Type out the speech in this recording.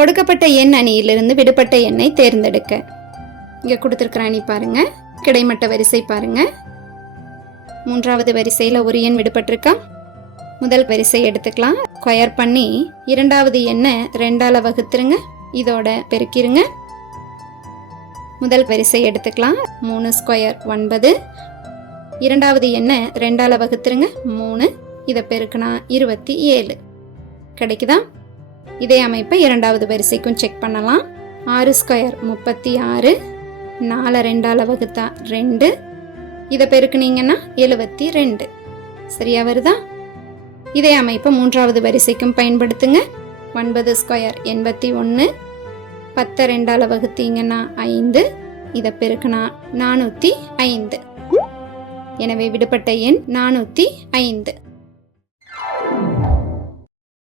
கொடுக்கப்பட்ட எண் அணியிலிருந்து விடுபட்ட எண்ணை தேர்ந்தெடுக்க. இங்க கொடுத்திருக்கிற அணி பாருங்க, கிடைமட்ட வரிசை பாருங்க. மூன்றாவது வரிசையில ஒரு எண் விடுபட்டிருக்கா. முதல் வரிசை எடுத்துக்கலாம். ஸ்கொயர் பண்ணி இரண்டாவது எண்ணை 2ஆல வகுத்துருங்க, இதோட பெருக்கிருங்க. முதல் வரிசை எடுத்துக்கலாம். 3 ஸ்கொயர் 9. இரண்டாவது எண்ணை 2ஆல வகுத்துருங்க, 3, இதை பெருக்கினா 27 கிடைக்குதா. இதே அமைப்பை இரண்டாவது வரிசைக்கும் செக் பண்ணலாம். 6 ஸ்கொயர் 36. 4 2ஆல வகுத்தா 2, இதை பெருக்குனீங்கன்னா 72 சரியா வருதா. இதே அமைப்பை மூன்றாவது வரிசைக்கும் பயன்படுத்துங்க. 9 ஸ்கொயர் 81. 10 2ஆல வகுத்தீங்கன்னா 5, இதை பெருக்குனா 405. எனவே விடுபட்ட எண் 405.